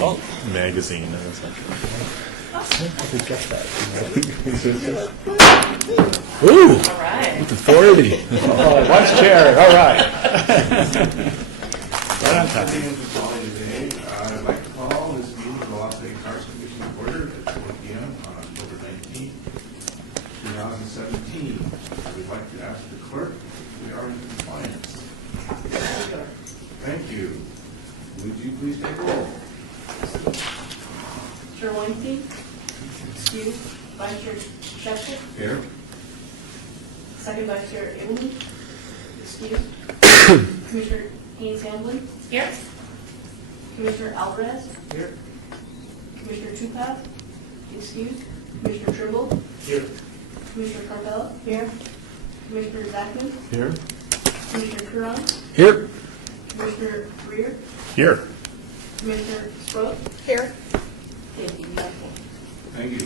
magazine. Essentially. Ooh, All right. with authority. Vice chair. All right. Right on time. I'd like to call this meeting of the Las Vegas Arts Commission to order at 4 p.m. on October 19th, 2017. I would like to ask the clerk if we are in compliance. Thank you. Would you please take roll? Chair Weinstein? Excuse. Vice Chair Sheffield? Here. Second Vice Chair Edelman? Excuse. Commissioner Haynes Hamblin? Here. Commissioner Alvarez? Here. Commissioner Tupac? Excuse. Commissioner Trimble? Here. Commissioner Carvella? Here. Commissioner Zachman? Here. Commissioner Curran? Here. Commissioner Rear? Here. Commissioner Scroat? Here. Thank you. You have one. Thank you.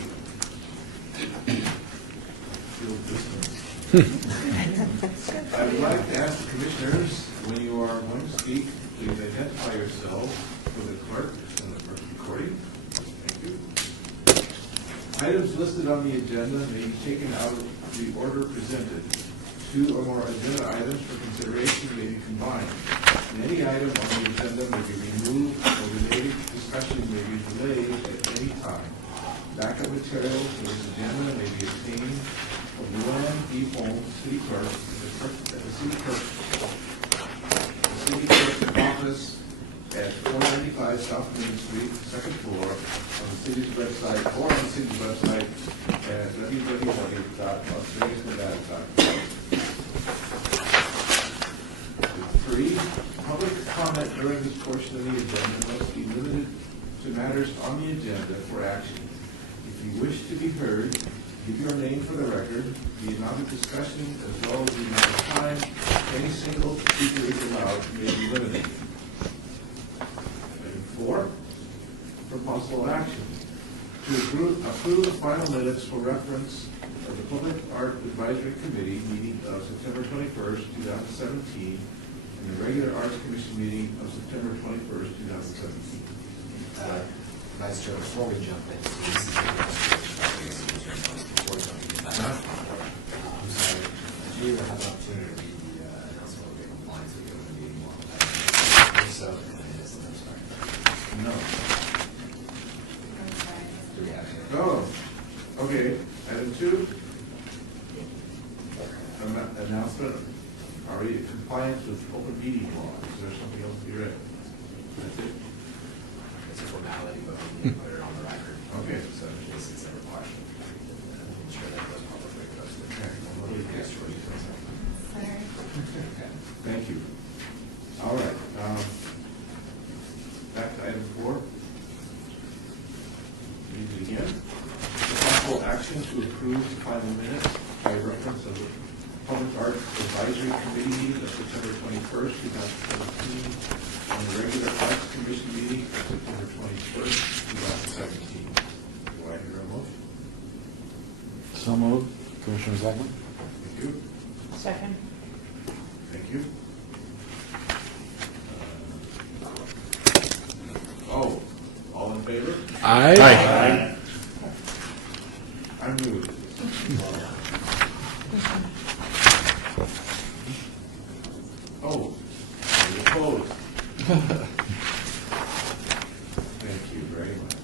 Feel distance. I would like to ask the commissioners, when you are going to speak, please identify yourself for the clerk and the first recording. Thank you. Items listed on the agenda may be taken out of the order presented. Two or more agenda items for consideration may be combined. And any item on the agenda may be removed or related discussion may be delayed at any time. Backup materials for this agenda may be obtained from Luann E. Holmes, City Clerk, at the City Clerk's office at 495 South Main Street, second floor, on the city's website, or on the city's website at www.lasvegasnevada.com. 3, public comment during this portion of the agenda must be limited to matters on the agenda for action. If you wish to be heard, give your name for the record, the amount of discussion as well as the amount of time any single speaker is allowed may be limited. Item 4, for possible action. To approve the final minutes for reference of the Public Art Advisory Committee meeting of September 21st, 2017, and the regular Arts Commission meeting of September 21st, 2017. Vice Chair, before we jump in, so this is the before jumping in that. I'm sorry, did you have an opportunity to read the announcement of the compliance with the open meeting law? If so, then it is, I'm sorry. No. Do we have any? Oh, okay. Item 2, announcement. Are we in compliance with open meeting law? Is there something else to be read? That's it? It's a formality, but we need to put it on the record. Okay. So in case it's ever questioned, ensure that it goes publicly for us to Okay. what do you think? What do you think? Okay. Thank you. All right. Back to item 4. Read it again. Possible action to approve the final minutes by reference of the Public Art Advisory Committee meeting of September 21st, 2017, and the regular Arts Commission meeting of September 21st, 2017. Do I hear a motion? So moved. Commissioner Zachman. Thank you. Second. Thank you. All in favor? Aye. I move. Oh, any opposed? Thank you very much.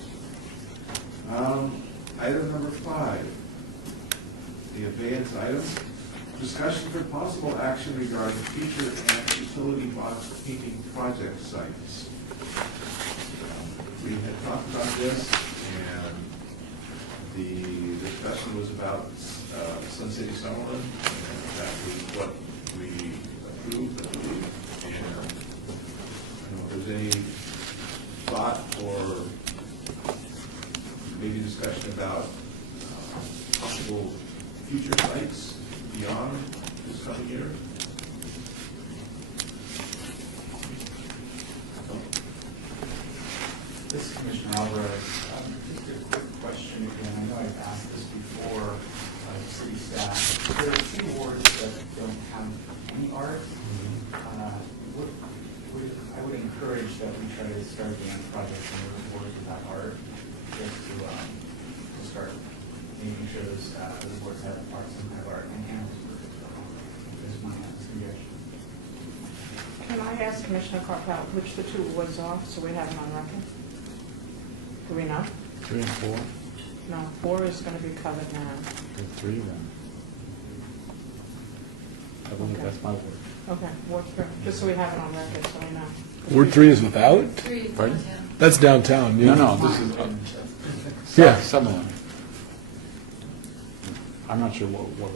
Item number 5, the advance item, discussion for possible action regarding future and utility box painting project sites. We had talked about this, and the discussion was about Sun City Summerlin, and that was what we approved, I believe. And I don't know if there's any thought or maybe discussion about possible future sites beyond this coming year. This is Commissioner Alvarez. Just a quick question again. I know I've asked this before of city staff. There are 2 wards that don't have any art. I would encourage that we try to start the end project and move forward with that art, just to start making sure those boards have art and hands. Is my suggestion. Can I ask Commissioner Carpel which the two was off, so we have them on record? Do we know? 3 and 4, No, 4 is going to be covered now. or 3 then. I believe Okay. that's my word. Okay, Ward 3, just so we have it on record, so we know. Ward 3 is without? Pardon? That's downtown. No, yeah. no, this is, Yeah. Sutherland. I'm not sure what.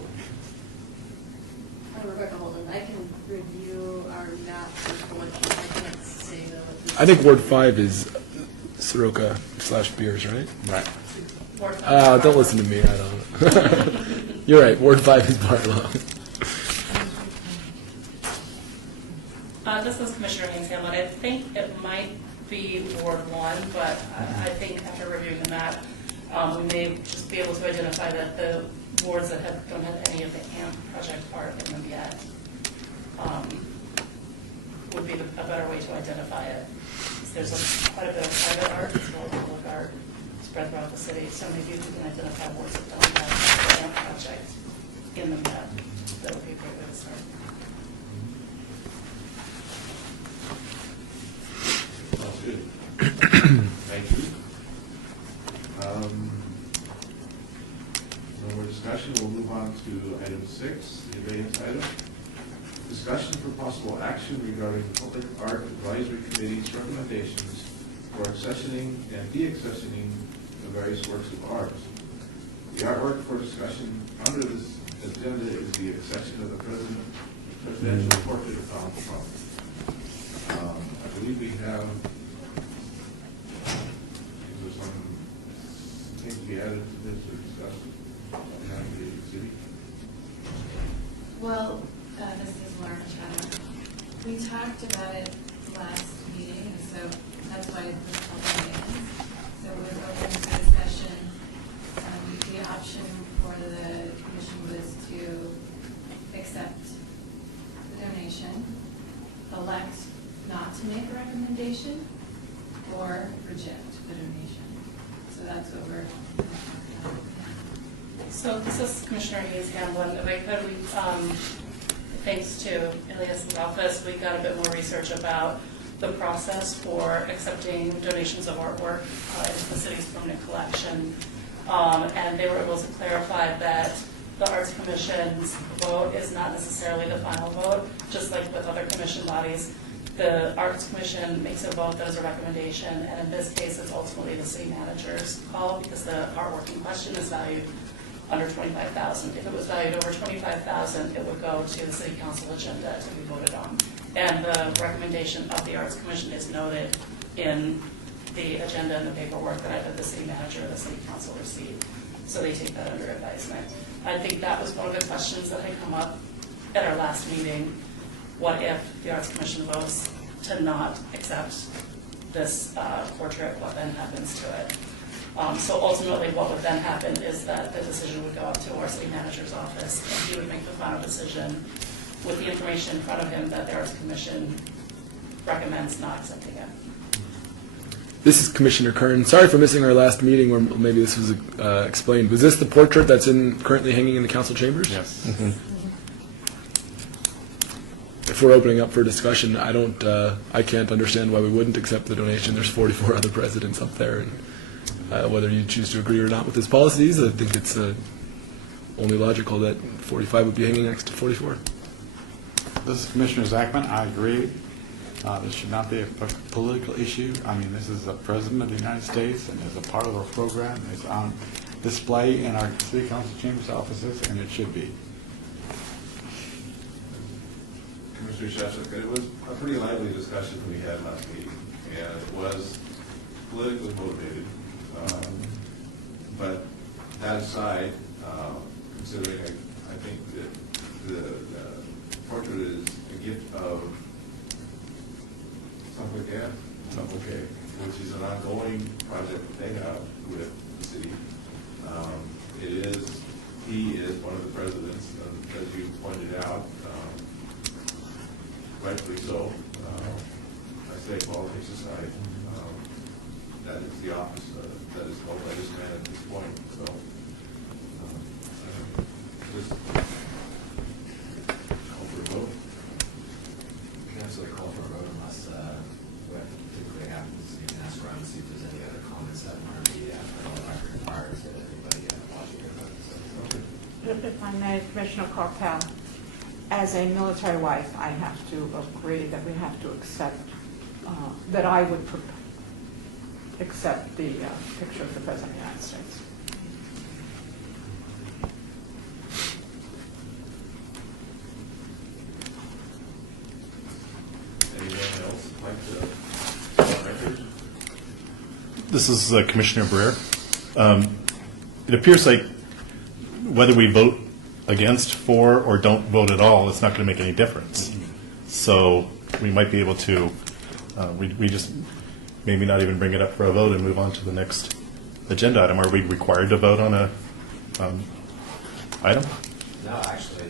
I'm Rebecca Holden. I can review our map for collection. I can't say though. what this- I think Ward 5 is Soroka / Beers, right? Right. Don't listen to me. I don't. You're right. Ward 5 is Barlow. This is Commissioner Haynes Hamlin. I think it might be Ward 1, but I think after reviewing the map, we may just be able to identify that the wards that don't have any of the AMP project art in them yet would be a better way to identify it. There's quite a bit of private art as well as public art spread throughout the city, so maybe if we can identify wards that don't have the AMP project in them yet, that would be a great way to start. Sounds good. Thank you. No more discussion, we'll move on to item 6, the abeyance item. Discussion for possible action regarding the Public Art Advisory Committee's recommendations for accessioning and de-accessioning the various works of art. The artwork for discussion under this agenda is the accession of the presidential portrait of Donald Trump. I believe we have, is there some things to be added to this or discussed? City? Well, this is Laura Chadwick. We talked about it last meeting, and so that's why it's public meetings. So we're open to discussion. The option for the commission was to accept the donation, elect not to make a recommendation, or reject the donation. So that's what we're talking about. So this is Commissioner Hayes Hamlin. If I could, thanks to Elias's office, we got a bit more research about the process for accepting donations of artwork into the city's permanent collection. And they were able to clarify that the Arts Commission's vote is not necessarily the final vote, just like with other commission bodies. The Arts Commission makes a vote that is a recommendation, and in this case, it's ultimately the city manager's call because the artwork in question is valued under $25,000. If it was valued over $25,000, it would go to the city council agenda to be voted on. And the recommendation of the Arts Commission is noted in the agenda and the paperwork that either the city manager or the city council received. So they take that under advisement. I think that was one of the questions that had come up at our last meeting. What if the Arts Commission votes to not accept this portrait? What then happens to it? So ultimately, what would then happen is that the decision would go up to our city manager's office, and he would make the final decision with the information in front of him that the Arts Commission recommends not accepting it. This is Commissioner Kern. Sorry for missing our last meeting, or maybe this was explained. Was this the portrait that's currently hanging in the council chambers? Yes. If we're opening up for discussion, I can't understand why we wouldn't accept the donation. There's 44 other presidents up there, and whether you choose to agree or not with his policies, I think it's only logical that 45 would be hanging next to 44. This is Commissioner Zachman. I agree. This should not be a political issue. I mean, this is the President of the United States, and is a part of our program. It's on display in our City Council chambers offices, and it should be. Commissioner Shashik, it was a pretty lively discussion we had last meeting, and it was politically motivated. But that aside, considering I think that the portrait is a gift of okay, which is an ongoing project that they have with the city. He is one of the presidents, as you pointed out, rightfully so. say, politics aside, that is the office that is held by this man at this point, so. Just call for a vote. You can absolutely call for a vote unless, what typically happens, you can ask around and see if there's any other comments that want to be on the record prior to anybody watching your vote. So, If I may, Commissioner Carpel, as a military wife, I have to agree that we have to accept, that I would accept the picture of the President of the United States. Anyone else like to, on record? This is Commissioner Breer. It appears like whether we vote against, for, or don't vote at all, it's not going to make any difference. So we might be able to, we just maybe not even bring it up for a vote and move on to the next agenda item. Are we required to vote on a item? no, actually,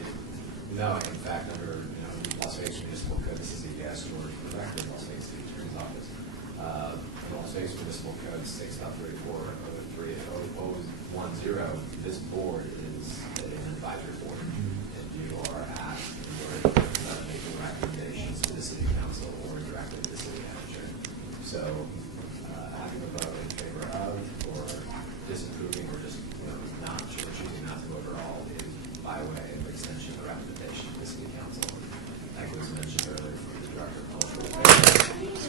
no. In fact, under Las Vegas Municipal Code, this is a yes or director of Las Vegas City Attorney's Office. The Las Vegas Municipal Code states about 3403.010. This board is an advisory board, and you are asked in order to making recommendations to the city council or directly to the city manager. So having a vote in favor of or disapproving or just not or choosing not to vote at all is by way of extension of the recommendation to the city council. Like was mentioned earlier from the director of cultural affairs,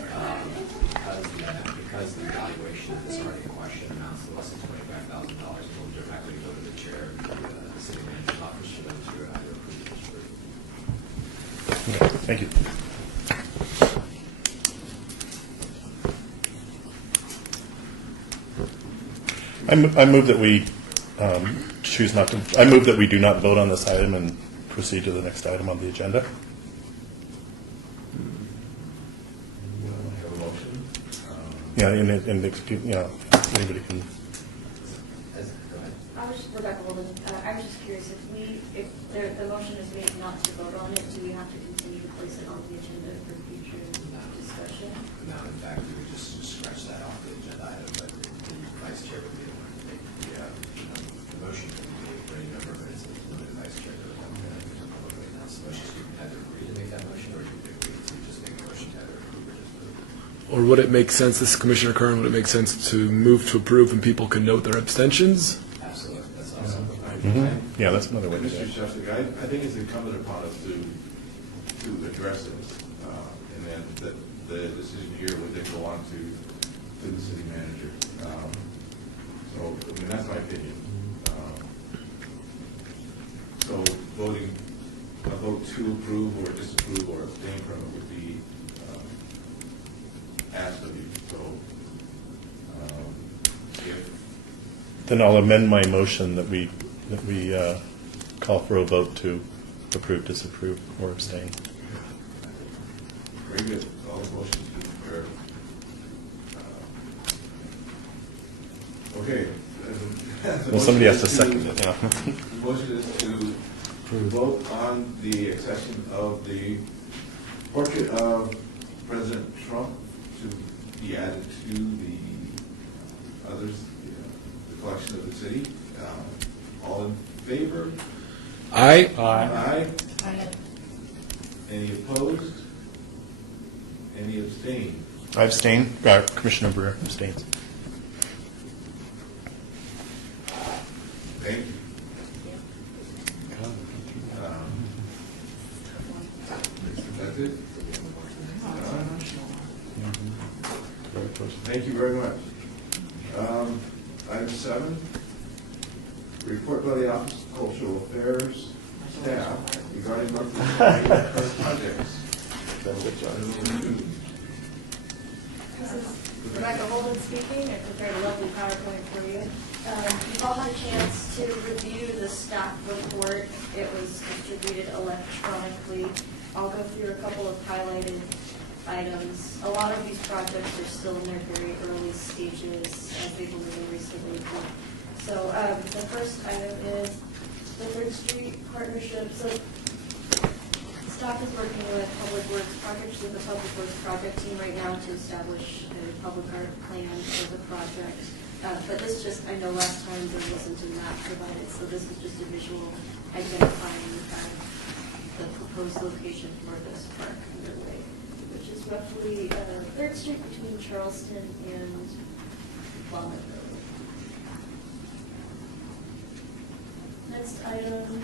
because the evaluation of this already in question amounts to less than $25,000, will directly go to the chair of the city manager's office for them to either approve or disapprove. Okay, thank you. I move that we choose not to, I move that we do not vote on this item and proceed to the next item on the agenda. Have a motion? Yeah, and anybody can. Go ahead. I was Rebecca Wilden. I was just curious if the motion is made not to vote on it, do we have to continue to place it on the agenda for future discussion? No, in fact, we would just scratch that off the agenda item, but the vice chair would be the one to make the motion to be made for any member, but it's the vice chair that would have to publicly announce the motion. So you can either agree to make that motion, or you can agree to just make a motion to either approve or disapprove. Or would it make sense, this is Commissioner Kern, would it make sense to move to approve and people can note their abstentions? Absolutely, that's awesome. Yeah, that's another way to do Mr. it. Sheffield, I think it's incumbent upon us to address this, and then the decision here would then go on to the city manager. So, I mean, that's my opinion. So a vote to approve or disapprove or abstain from it would be asked of you. So, if Then I'll amend my motion that we call for a vote to approve, disapprove, or abstain. Very good. All the motions are, okay. Well, somebody has to second it, yeah. The motion is to vote on the accession of the portrait of President Trump to be added to the others, the collection of the city. All in favor? Aye. Aye. Any opposed? Any abstain? I abstain. Commissioner Brewer abstains. Thank you. That's it? Thank you very much. Item 7, report by the Office of Cultural Affairs staff regarding monthly current projects. This is Rebecca Holden speaking. I prepared a lovely PowerPoint for you. You've all had a chance to review the staff report. It was distributed electronically. I'll go through a couple of highlighted items. A lot of these projects are still in their very early stages as they've been moving recently. So the first item is the Third Street Partnership. So Staff is working with Public Works Project, with the Public Works Project team right now to establish a public art plan for the project. But this just, I know last time there wasn't a map provided, so this is just a visual identifying the proposed location for this park underway, which is roughly 3rd Street between Charleston and Walnut Road. Next item,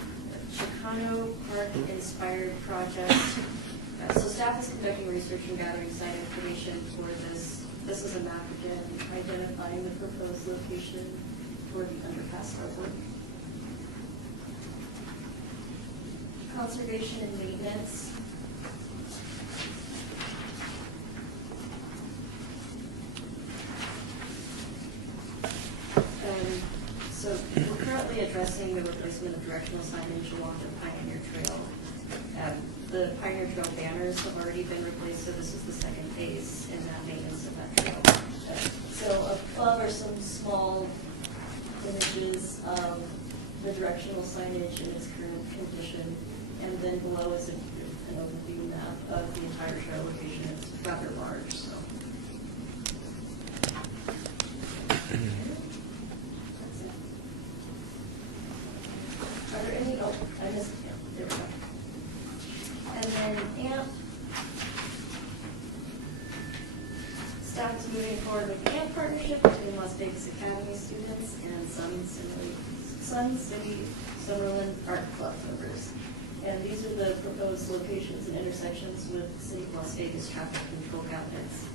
Chicano Park Inspired Project. So staff is conducting research and gathering site information for this. This is a map again, identifying the proposed location for the underpass roadway. Conservation and maintenance. So we're currently addressing the replacement of directional signage along the Pioneer Trail. The Pioneer Trail banners have already been replaced, so this is the second phase in that maintenance of that trail. So above are some small images of the directional signage in its current condition, and then below is an overview map of the entire trail location. It's rather large, so. Are there any, oh, I missed, yeah, there we go. And then AMP. Staff is moving forward with the AMP partnership between Las Vegas Academy students and Sun City Summerlin Art Club members. And these are the proposed locations and intersections with the City of Las Vegas traffic control cabinets.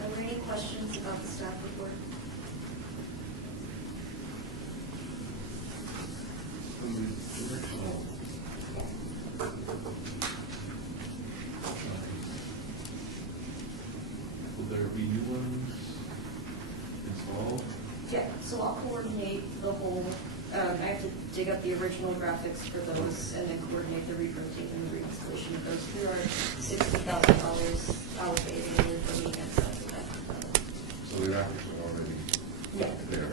Are there any questions about the staff report? Will there be new ones installed? Yeah, so I'll coordinate the whole, I have to dig up the original graphics for those and then coordinate the re-rotate and the reinstallation of those through our $60,000 allocated for me and stuff like that. So the graphics are already Yeah. there.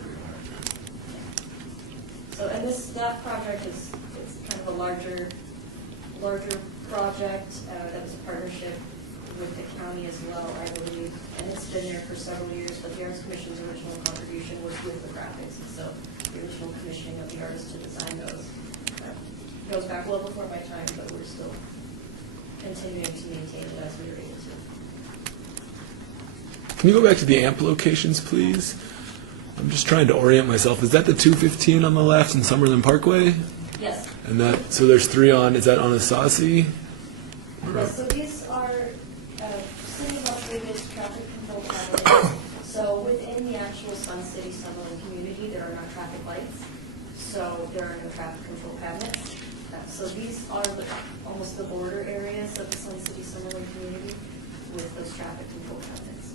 So, and that project is, it's kind of a larger project, that was a partnership with the county as well, I believe, and it's been there for several years, but the Arts Commission's original contribution was with the graphics, and so the original commissioning of the artists to design those goes back well before my time, but we're still continuing to maintain it as we are able to. Can you go back to the AMP locations, please? I'm just trying to orient myself. Is that the 215 on the left and Summerlin Parkway? Yes. And that, so there's 3 on, is that on Asasi? Yes, so these are City of Las Vegas traffic control cabinets. So within the actual Sun City Summerlin community, there are no traffic lights, so there are no traffic control cabinets. So these are almost the border areas of the Sun City Summerlin community with those traffic control cabinets.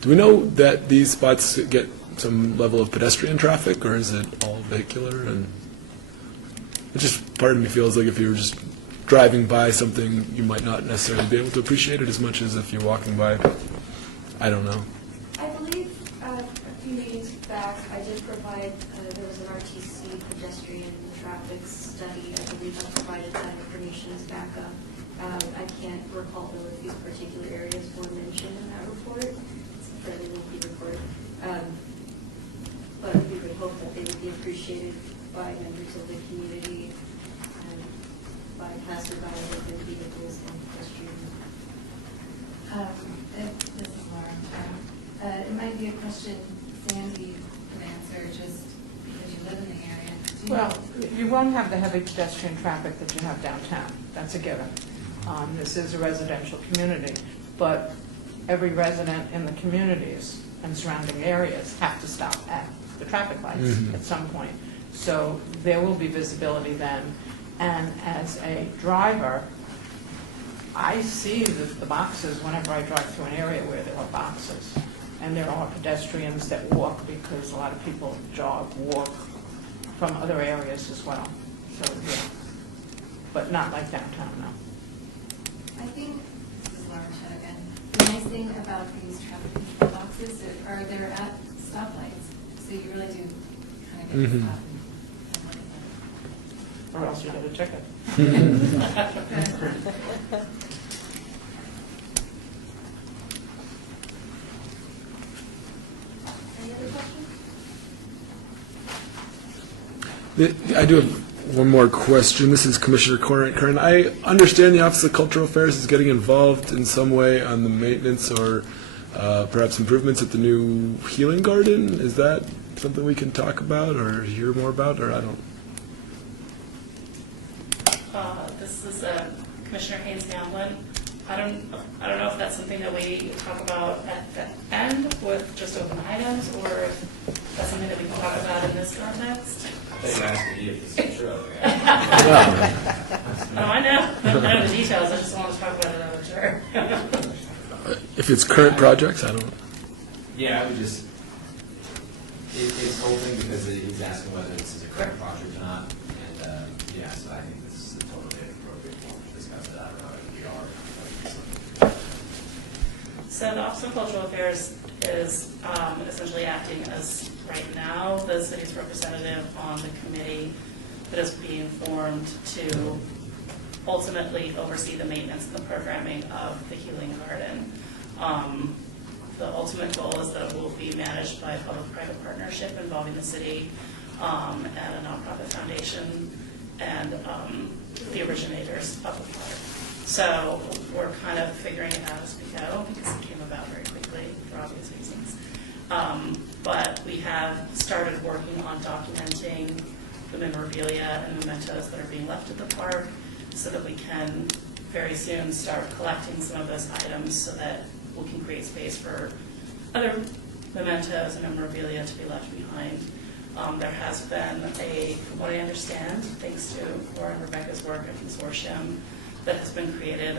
Do we know that these spots get some level of pedestrian traffic, or is it all vehicular? And it just, part of me feels like if you were just driving by something, you might not necessarily be able to appreciate it as much as if you're walking by. I don't know. I believe a few meetings back, I did provide, there was an RTC pedestrian traffic study. I believe I provided that information as backup. I can't recall though if these particular areas were mentioned in that report. It's a fairly lengthy report. But we would hope that they would be appreciated by members of the community and by passerby and vehicles and pedestrians. This is Laura. It might be a question Sandy can answer, just because you live in the area. Do you- Well, you won't have the heavy pedestrian traffic that you have downtown. That's a given. This is a residential community, but every resident in the communities and surrounding areas have to stop at the traffic lights at some point. So there will be visibility then. And as a driver, I see the boxes whenever I drive through an area where there are boxes. And there are pedestrians that walk because a lot of people jog, walk from other areas as well. So, yeah. But not like downtown, no. I think, this is Laura Chet again, the nice thing about these traffic control boxes are they're at stoplights, so you really do kind of get to stop and look at them. Or else else you get a ticket. Any other questions? I do have one more question. This is Commissioner Curran. I understand the Office of Cultural Affairs is getting involved in some way on the maintenance or perhaps improvements at the new Healing Garden. Is that something we can talk about or hear more about, or I don't? This is Commissioner Hayes Gamblin. I don't know if that's something that we talk about at the end with just open items, or if that's something that we can talk about in this context. They asked me if this is true. No, I know. I know the details. I just want to talk about it out of chair. If it's current projects, I don't. Yeah, I would just, it's holding because he's asking whether this is a current project or not. And, yeah, so I think this is a totally appropriate forum to discuss it. I don't know if we are. So the Office of Cultural Affairs is essentially acting as, right now, the city's representative on the committee that is being formed to ultimately oversee the maintenance and the programming of the Healing Garden. The ultimate goal is that it will be managed by a public-private partnership involving the city and a nonprofit foundation and the originators of the park. So we're kind of figuring it out as we go because it came about very quickly for obvious reasons. But we have started working on documenting the memorabilia and mementos that are being left at the park so that we can very soon start collecting some of those items so that we can create space for other mementos and memorabilia to be left behind. There has been from what I understand, thanks to Laura and Rebecca's work, a consortium that has been created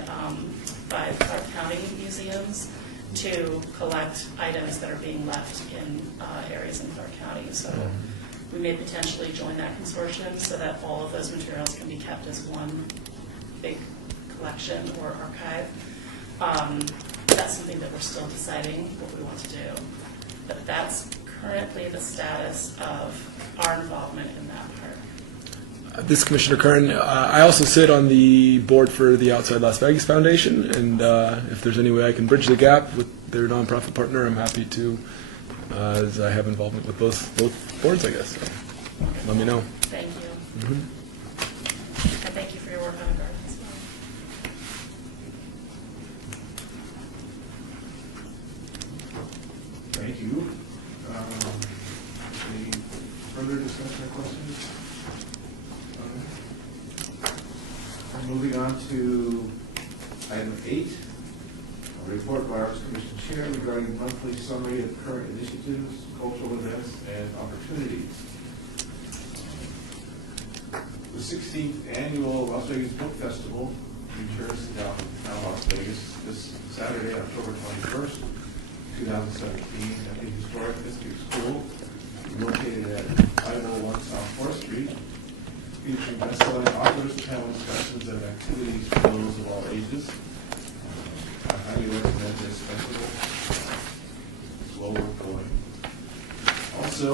by Clark County museums to collect items that are being left in areas in Clark County. So we may potentially join that consortium so that all of those materials can be kept as one big collection or archive. That's something that we're still deciding what we want to do. But that's currently the status of our involvement in that part. This is Commissioner Curran. I also sit on the board for the Outside Las Vegas Foundation, and if there's any way I can bridge the gap with their nonprofit partner, I'm happy to, as I have involvement with both boards, I guess. So let me know. Thank you. And thank you for your work on the garden as well. Thank you. Any further discussion or questions? Moving on to item 8, a report by Arts Commission Chair regarding monthly summary of current initiatives, cultural events, and opportunities. The 16th annual Las Vegas Book Festival features in downtown Las Vegas this Saturday, October 21st, 2017, at the Historic District School, located at 501 South 4th Street, featuring best-selling authors, panel discussions, and activities for those of all ages. I highly recommend this festival. It's well worth going. Also,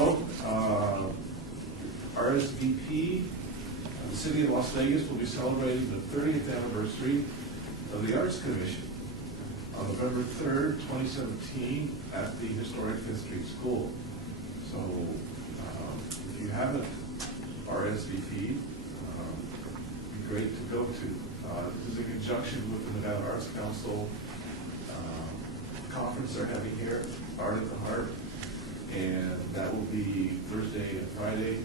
RSVP, the City of Las Vegas will be celebrating the 30th anniversary of the Arts Commission on November 3rd, 2017, at the Historic Fifth Street School. So, if you haven't RSVP, be great to go to. This is in conjunction with the Nevada Arts Council conference they're having here, Art at the Heart, and that will be Thursday and Friday,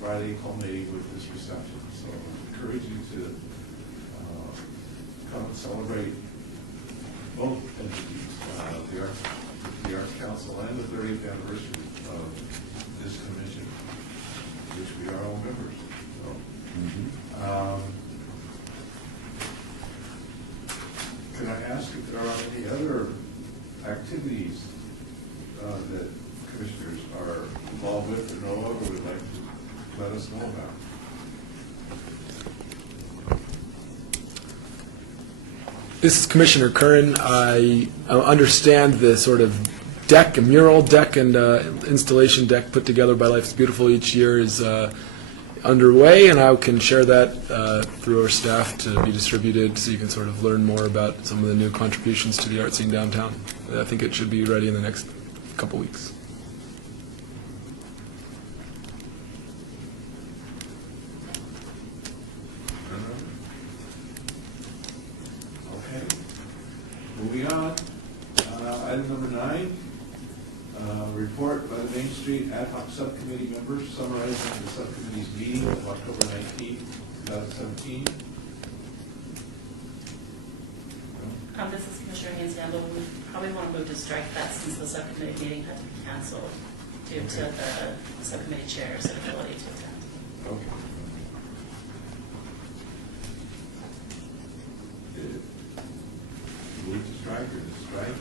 Friday culminating with this reception. So I encourage you to come and celebrate both entities, the Arts Council and the 30th anniversary of this commission, which we are all members. So, can I ask if there are any other activities that commissioners are involved with or know of or would like to let us know about? This is Commissioner Curran. I understand the sort of deck, a mural deck and installation deck put together by Life's Beautiful each year is underway, and I can share that through our staff to be distributed so you can sort of learn more about some of the new contributions to the art scene downtown. I think it should be ready in the next couple weeks. Okay. Moving on, item number 9, report by the Main Street Ad hoc Subcommittee members summarizing the subcommittee's meeting of October 19, 2017. This is Commissioner Haynes Campbell. We probably want to move to strike that since the subcommittee meeting had to be canceled due to the subcommittee chair's inability to attend. Okay. Move to strike or to strike, or?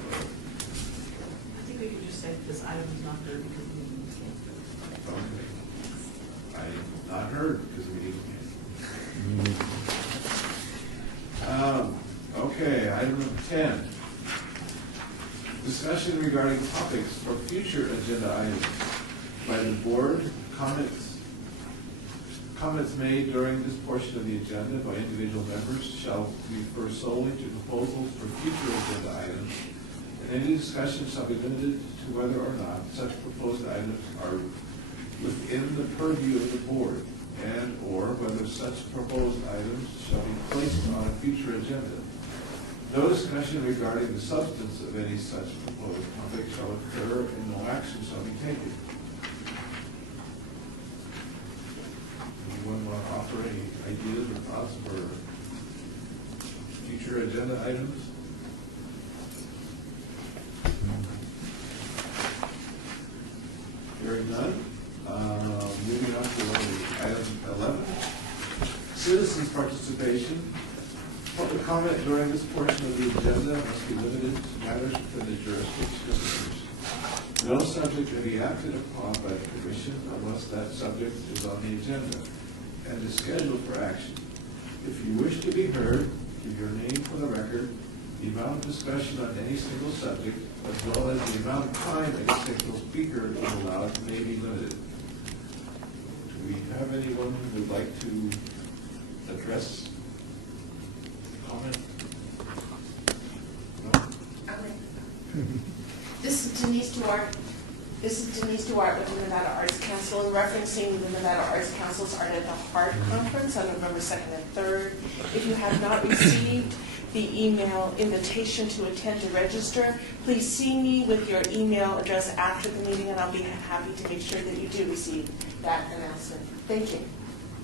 I think we could just say this item is not heard because the meeting was canceled. Okay. I not heard because we didn't. Okay, item number 10. Discussion regarding topics for future agenda items by the board. Comments made during this portion of the agenda by individual members shall refer solely to proposals for future agenda items, and any discussion shall be limited to whether or not such proposed items are within the purview of the board, and/or whether such proposed items shall be placed on a future agenda. No discussion regarding the substance of any such proposed topic shall occur, and no action shall be taken. Anyone want to offer any ideas or thoughts for future agenda items? Hearing none. Moving on to item 11. Citizens' participation. Public comment during this portion of the agenda must be limited to matters within the jurisdiction of the commission. No subject may be acted upon by the commission unless that subject is on the agenda and is scheduled for action. If you wish to be heard, give your name for the record, the amount of discussion on any single subject, as well as the amount of time any single speaker is allowed may be limited. Do we have anyone who would like to address comment? No? This is Denise Duarte. With the Nevada Arts Council, and referencing the Nevada Arts Council's Art at the Heart Conference on November 2nd and 3rd. If you have not received the email invitation to attend to register, please see me with your email address after the meeting, and I'll be happy to make sure that you do receive that announcement. Thank you.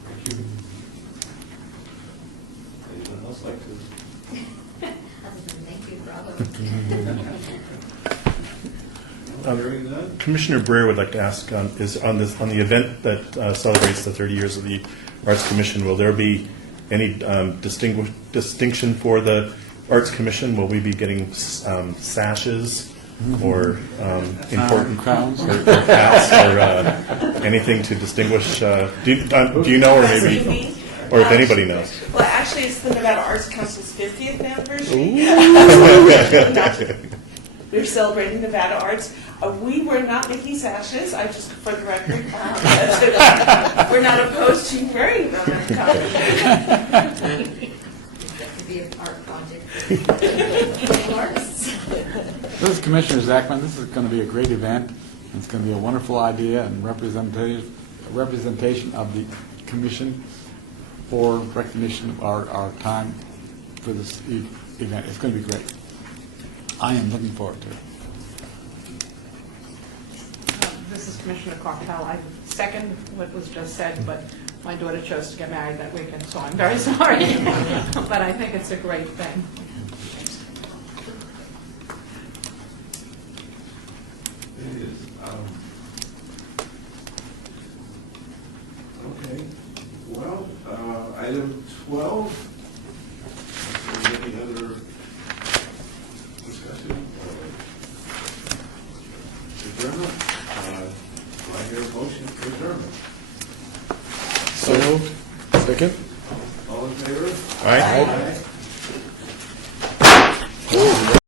Thank you. Anyone else like to? Thank you, bravo. Hearing none? Commissioner Breer would like to ask, is on the event that celebrates the 30 years of the Arts Commission, will there be any distinction for the Arts Commission? Will we be getting sashes or important crowns or hats or anything to distinguish? Do you know, or maybe, or if anybody knows? Well, actually, it's the Nevada Arts Council's 50th anniversary. We're celebrating Nevada Arts. We were not making sashes, I just, for the record, we're not opposed to wearing them at the time. To be an art project. Artists. This is Commissioner Zachman. This is going to be a great event. It's going to be a wonderful idea and representation of the commission for recognition of our time for this event. It's going to be great. I am looking forward to it. This is Commissioner Cockell. I second what was just said, but my daughter chose to get married that weekend, so I'm very sorry. But I think it's a great thing. It is. Okay. Well, item 12. Is there any other discussion or adjournment? Do I hear a motion for adjournment? So moved. Second. All in favor? Aye. Aye.